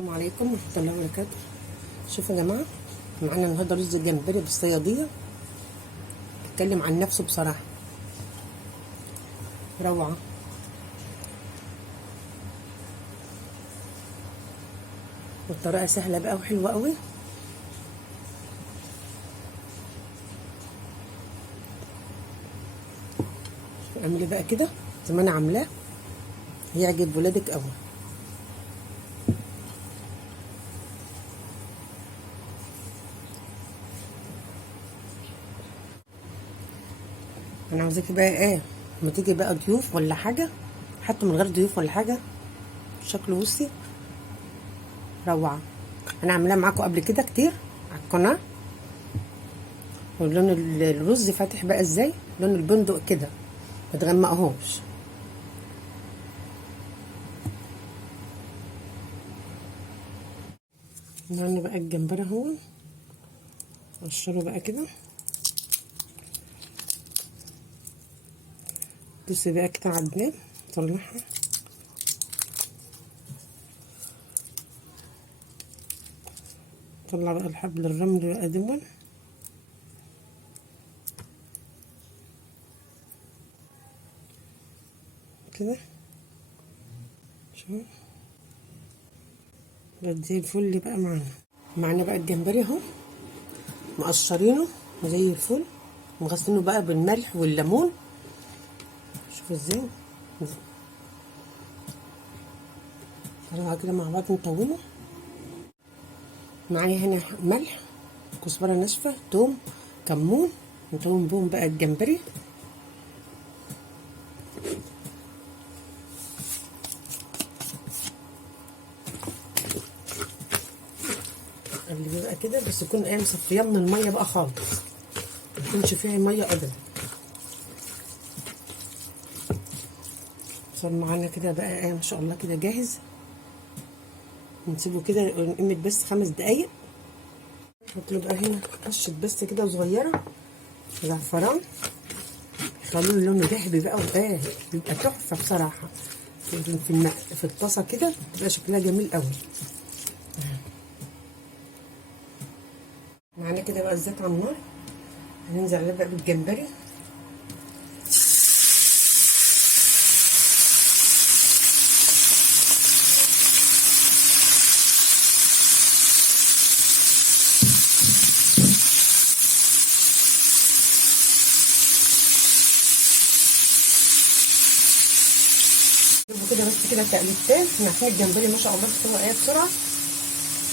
السلام عليكم ورحمة الله وبركاته. شوفوا يا جماعة، معانا النهارده رز الجمبري بالصيادية. بيتكلم عن نفسه بصراحة، روعة. والطريقة سهلة بقى وحلوة قوي. اعملي بقى كده زي ما انا عاملاه، هيعجب ولادك قوي. انا عاوزاكي بقى ايه، لما تيجي بقى ضيوف ولا حاجة، حتى من غير ضيوف ولا حاجة، شكله بصي روعة. انا عاملاه معاكم قبل كده كتير على القناة. ولون الرز فاتح بقى ازاي، لون البندق كده، ما تغمقهوش. يعني بقى الجمبري اهو، قشره بقى كده. بصي بقى كده عدنان، طلعها. طلع بقى الحبل الرمل بقى دول كده. شوف بقى زي الفل بقى. معانا بقى الجمبري اهو، مقشرينه زي الفل، مغسلينه بقى بالملح والليمون. شوفوا ازاي طلعها كده مع بعض نطوله. معايا هنا ملح، كزبره ناشفه، توم، كمون. نطوم بهم بقى الجمبري. اللي بقى كده بس يكون ايه، مصفياه من الميه بقى خالص، ما يكونش فيها ميه ابدا. صار معانا كده بقى ايه، ما شاء الله كده جاهز. نسيبه كده نقمت بس 5 دقايق. نحط له بقى هنا رشه بس كده صغيره زعفران، خلوا لونه ذهبي بقى، وايه بيبقى تحفه بصراحه. في الطاسه كده بتبقى شكلها جميل قوي. معانا كده بقى الزيت على النار، هننزل عليه بقى بالجمبري. شوفوا كده بس كده تقليبتين، احنا عارفين الجمبري ما شاء الله بيستوي ايه بسرعه.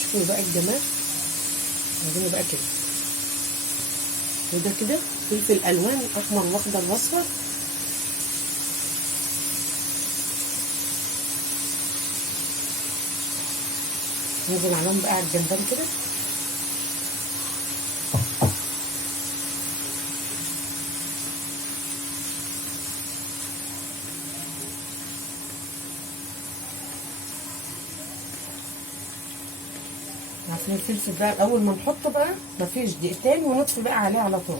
شوفوا بقى الجمال، عايزينه بقى كده. وده كده فلفل الوان احمر واخضر واصفر. ننزل عليهم بقى على الجمبري كده. عارفين الفلفل بقى اول ما نحطه بقى مفيش دقيقتين ونطفي بقى عليه على طول.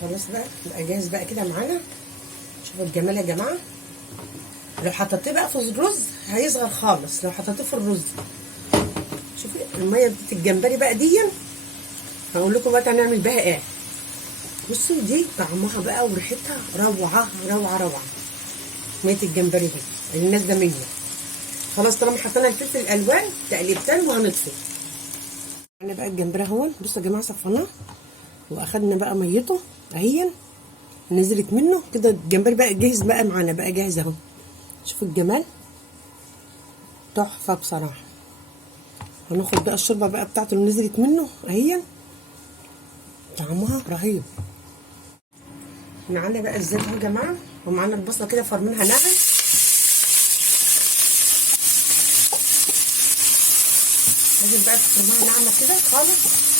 خلاص بقى جاهز بقى كده معانا. شوفوا الجمال يا جماعه. لو حطيتيه بقى في الرز هيصغر خالص، لو حطيتيه في الرز. شوفي الميه بتاعت الجمبري بقى دي، هقول لكم بقى هنعمل بها ايه. بصوا دي طعمها بقى وريحتها روعه روعه روعه. ميه الجمبري دي اللي نازله منه. خلاص طالما حطينا الفلفل الالوان تقليبتين وهنطفي. انا بقى الجمبري اهو، بصوا يا جماعه صفناه واخدنا بقى ميته اهي، نزلت منه كده. الجمبري بقى جاهز بقى معانا، بقى جاهز اهو. شوفوا الجمال، تحفه بصراحه. هناخد بقى الشوربه بقى بتاعته اللي نزلت منه اهي، طعمها رهيب. معانا بقى الزيت اهو يا جماعه، ومعانا البصله كده فرمينها ناعم. لازم بقى تفرموها ناعمه كده خالص.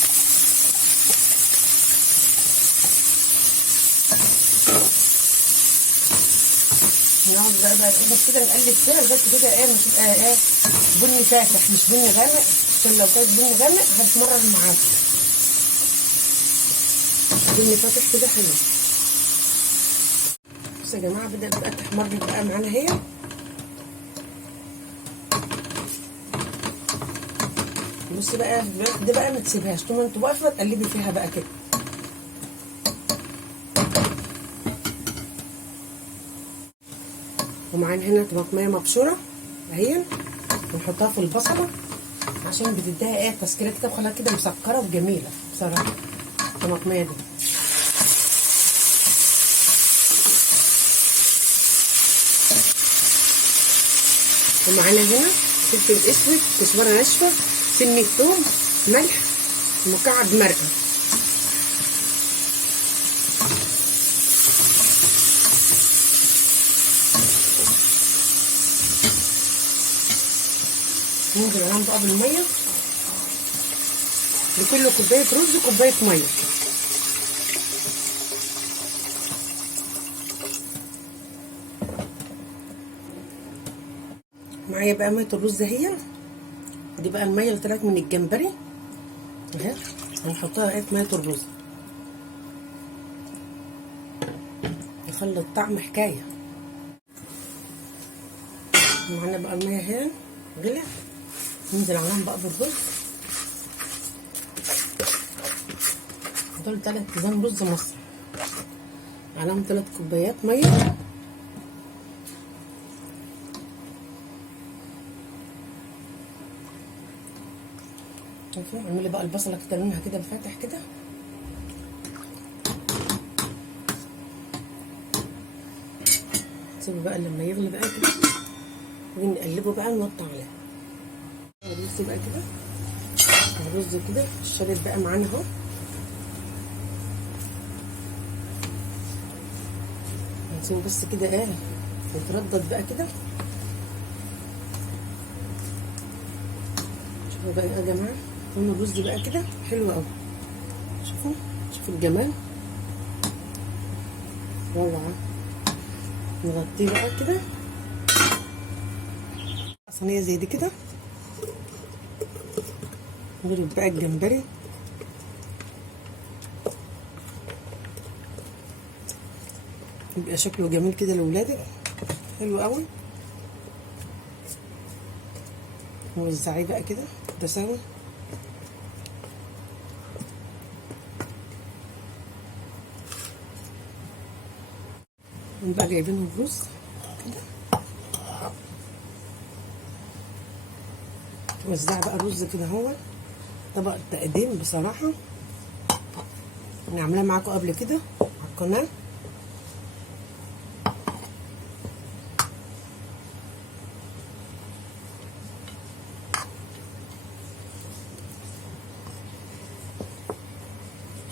نقعد بقى كده نقلب كده لغايه كده ايه، مش تبقى ايه بني فاتح، مش بني غامق، عشان لو كانت بني غامق هتمرر معاكي. الدنيا فاتح كده حلو. بصوا يا جماعه بدات بقى تحمر بقى معانا اهي. بصي بقى ده بقى ما تسيبهاش طول ما انت واقفه تقلبي فيها بقى كده. ومعانا هنا طماطميه مبشوره اهي، ونحطها في البصله عشان بتديها ايه تسكيره كده وخلاها كده مسكره وجميله بصراحه الطماطميه دي. ومعانا هنا فلفل اسود، كزبره ناشفه، سنه ثوم، ملح، مكعب مرقه. ننزل عليهم بقى بالميه، لكل كوبايه رز كوبايه ميه. معايا بقى ميه الرز اهي، دي بقى الميه اللي طلعت من الجمبري اهي، هنحطها بقى في ميه الرز يخلي الطعم حكايه. معانا بقى الميه اهي غلت، ننزل عليهم بقى بالرز. دول 3 كيزان رز مصري، عليهم 3 كوبايات ميه. شايفين؟ اعملي بقى البصله كده لونها كده فاتح كده. سيبه بقى لما يغلي بقى كده ونقلبه بقى نوطي عليه. الرز بقى كده، الرز كده الشرب بقى معانا اهو. هنسيبه بس كده ايه يتردد بقى كده. شوفوا بقى يا جماعه لون الرز بقى كده حلو قوي. شوفوا الجمال، روعه. نغطيه بقى كده صينيه زي دي كده، نضرب بقى الجمبري يبقى شكله جميل كده لاولادك، حلو قوي. نوزعيه بقى كده تساوي. نبقى جايبين الرز كده، نوزع بقى الرز كده اهو. طبق التقديم بصراحه انا عاملاه معاكم قبل كده على القناه.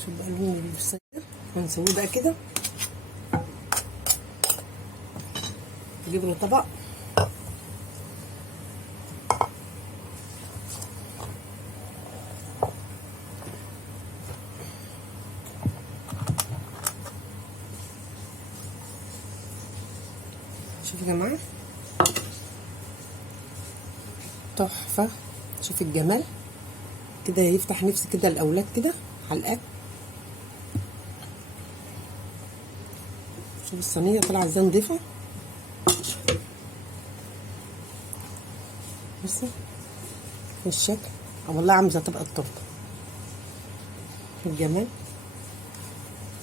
شوف بقى اللون اللي في الصدر. هنسويه بقى كده، نجيب له طبق. شوفوا يا جماعه تحفه، شوف الجمال كده يفتح نفسي كده الاولاد كده على الاكل. شوف الصينيه طالعه ازاي نضيفه، بصي الشكل والله عامله زي طبق التورته. الجمال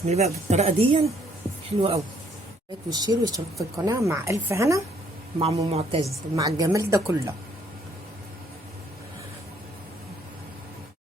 اللي بقى بالطريقه دي حلوه قوي. والشير والاشتراك في القناه مع الف هنا مع ام معتز مع الجمال ده كله.